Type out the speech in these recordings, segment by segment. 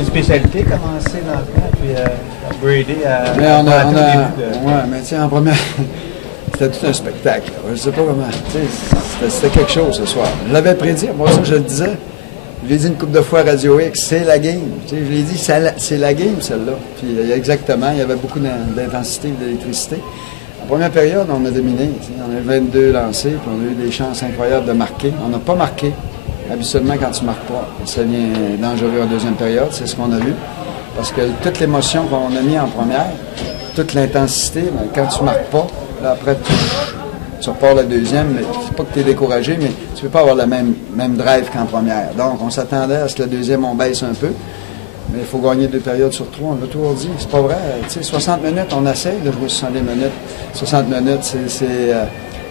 une spécialité, commencer dans le camp, puis upgrader à... Mais ouais, mais tiens, en première... C'était tout un spectacle. Je ne sais pas comment. C'était quelque chose ce soir. Je l'avais prédit, moi ça je le disais. Je l'ai dit une couple de fois à Radio X, c'est la game. Je l'ai dit, c'est la game celle-là. Puis exactement, il y avait beaucoup d'intensité et d'électricité. En première période, on a dominé. On a 22 lancés, puis on a eu des chances incroyables de marquer. On n'a pas marqué. Habituellement, quand tu ne marques pas, ça devient dangereux en deuxième période. C'est ce qu'on a vu. Parce que toute l'émotion qu'on a mis en première, toute l'intensité, quand tu ne marques pas, là, après, tu repars la deuxième, mais c'est pas que tu es découragé, mais tu ne peux pas avoir le même drive qu'en première. Donc, on s'attendait à ce que la deuxième, on baisse un peu. Mais il faut gagner 2 périodes sur 3, on l'a toujours dit. C'est pas vrai. Tu sais, 60 minutes, on essaie de jouer 60 minutes. 60 minutes,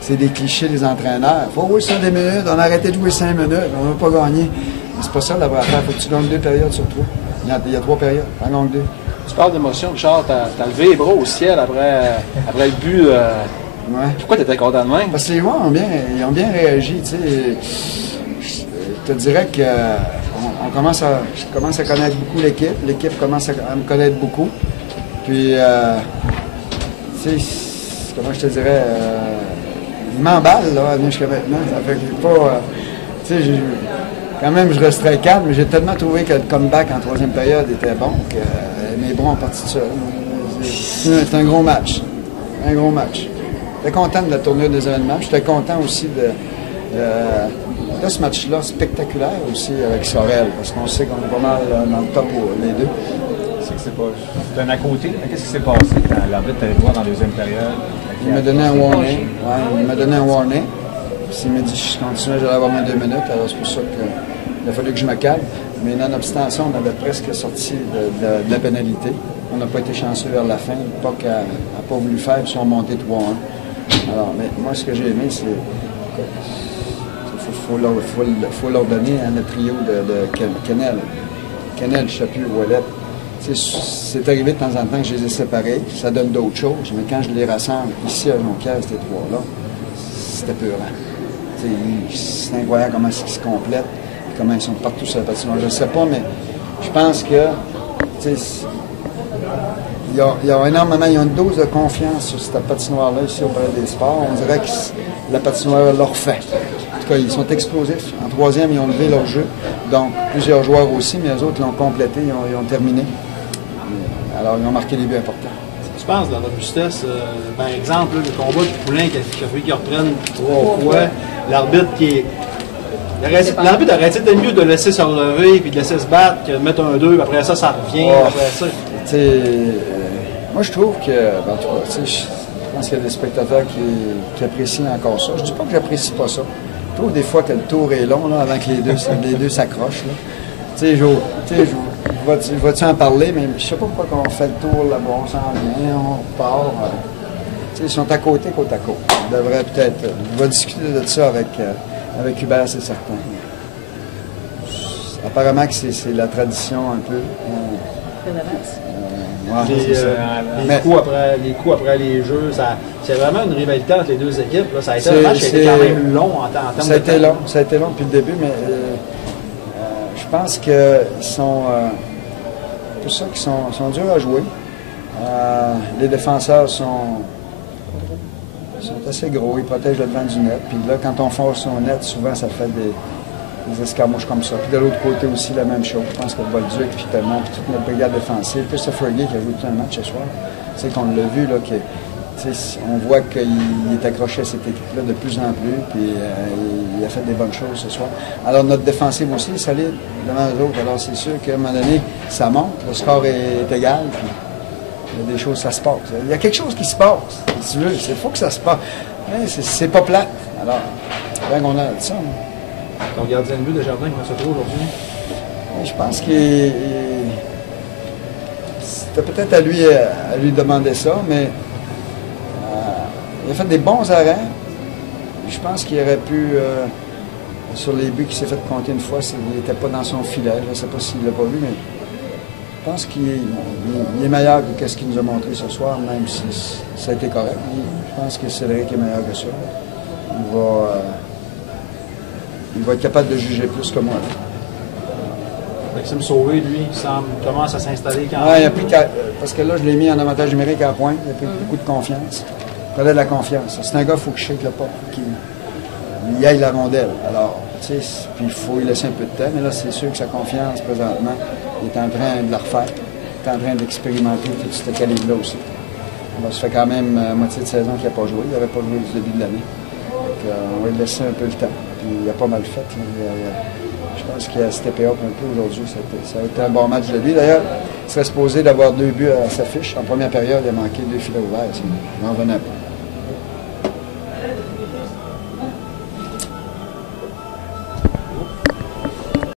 c'est des clichés des entraîneurs. Il faut jouer 60 minutes, on a arrêté de jouer 5 minutes, on ne va pas gagner. C'est pas ça la vraie affaire. Il faut que tu gagnes 2 périodes sur 3. Il y a 3 périodes, en longue 2. Tu parles d'émotion, Richard, t'as levé les bras au ciel après le but. Ouais. Pourquoi tu étais content de même? Parce que les joueurs ont bien réagi. Tu sais. Je te dirais que je commence à connaître beaucoup l'équipe. L'équipe commence à me connaître beaucoup. Puis, tu sais, comment je te dirais, il m'emballe, là, jusqu'à maintenant. Ça fait que j'ai pas... tu sais, quand même, je resterais calme, mais j'ai tellement trouvé que le comeback en troisième période était bon que mes bras ont parti de ça. C'est un gros match. Un gros match. J'étais content de la tournure des événements. J'étais content aussi de ce match-là spectaculaire aussi avec Sorel, parce qu'on sait qu'on est pas mal dans le top les deux. C'est un à côté. Qu'est-ce qui s'est passé quand l'arbitre t'allait voir dans la deuxième période? Il m'a donné un warning. Ouais, il m'a donné un warning. Puis il m'a dit que si je continuais, j'allais avoir mes 2 minutes. Alors c'est pour ça qu'il a fallu que je me calme. Mais nonobstant ça, on avait presque sorti de la pénalité. On n'a pas été chanceux vers la fin. Pas qu'elle n'a pas voulu faire, puis ils sont montés 3-1. Alors, mais moi, ce que j'ai aimé, c'est faut leur donner à notre trio de Kennel, Chaput, Ouellet. C'est arrivé de temps en temps que je les ai séparés, ça donne d'autres choses, mais quand je les rassemble ici à Jonquière, ces 3-là, c'était peurant. C'est incroyable comment ils se complètent, comment ils sont partout sur la patinoire. Je ne sais pas, mais je pense que il y a énormément, il y a une dose de confiance sur cette patinoire-là ici au Palais des Sports. On dirait que la patinoire leur fait. En tout cas, ils sont explosifs. En troisième, ils ont levé leur jeu. Donc, plusieurs joueurs aussi, mais les autres l'ont complété, ils ont terminé. Alors, ils ont marqué des buts importants. Tu penses, dans la justesse, par exemple, le combat de Poulain qui a fait qu'ils reprennent 3 fois, l'arbitre qui est... L'arbitre aurait-il été mieux de laisser se relever puis de laisser se battre que de mettre un 2, après ça revient, après ça... Moi, je trouve que, en tout cas, je pense qu'il y a des spectateurs qui apprécient encore ça. Je ne dis pas que j'apprécie pas ça. Je trouve des fois que le tour est long, là, avant que les deux s'accrochent. Tu sais, vas-tu en parler, mais je ne sais pas pourquoi on fait le tour là-bas, on s'en vient, on part. Ils sont à côte à côte. On devrait peut-être... On va discuter de ça avec Hubert, c'est certain. Apparemment que c'est la tradition un peu. Les coups après les jeux, c'est vraiment une rivalité entre les deux équipes. Là. Ça a été un match qui a été quand même long en termes de temps. Ça a été long depuis le début, mais je pense qu'ils sont... pour ça qu'ils sont durs à jouer. Les défenseurs sont assez gros, ils protègent le devant du net. Puis là, quand on force son net, souvent ça fait des escarmouches comme ça. Puis de l'autre côté aussi, la même chose. Je pense que Bolduc, puis tellement, puis toute notre brigade défensive, Christopher Gay qui a joué tout un match ce soir. Tu sais qu'on l'a vu, là, on voit qu'il est accroché à cette équipe-là de plus en plus, puis il a fait des bonnes choses ce soir. Alors notre défensive aussi est solide devant les autres. Alors c'est sûr qu'à un moment donné, ça monte, le score est égal, puis il y a des choses, ça se passe. Il y a quelque chose qui se passe, si tu veux, il faut que ça se passe. C'est pas plate. Alors, bien qu'on a ça. Ton gardien de but de Jardin, comment ça se trouve aujourd'hui? Je pense qu'il... C'était peut-être à lui demander ça, mais il a fait des bons arrêts. Je pense qu'il aurait pu, sur les buts qu'il s'est fait compter une fois, s'il n'était pas dans son filet. Je ne sais pas s'il ne l'a pas vu, mais je pense qu'il est meilleur que ce qu'il nous a montré ce soir, même si ça a été correct. Je pense que Cédric est meilleur que ça. Il va être capable de juger plus que moi. Maxime Sauvé, lui, commence à s'installer quand même. Ouais, il a pris parce que là, je l'ai mis en avantage numérique à la pointe. Il a pris beaucoup de confiance. Il prenait de la confiance. C'est un gars, il faut qu'il shake le pas, qu'il aille la rondelle. Alors, tu sais, puis il faut lui laisser un peu de temps. Mais là, c'est sûr que sa confiance, présentement, il est en train de la refaire. Il est en train d'expérimenter tout ce calibre-là aussi. Alors, ça fait quand même moitié de saison qu'il n'a pas joué. Il n'avait pas joué au début de l'année. On va lui laisser un peu le temps. Puis, il a pas mal fait. Je pense qu'il a steppé up un peu aujourd'hui. Ça a été un bon match de lui. D'ailleurs, il serait supposé d'avoir 2 buts à sa fiche. En première période, il a manqué 2 filets ouverts. Il n'en revenait pas.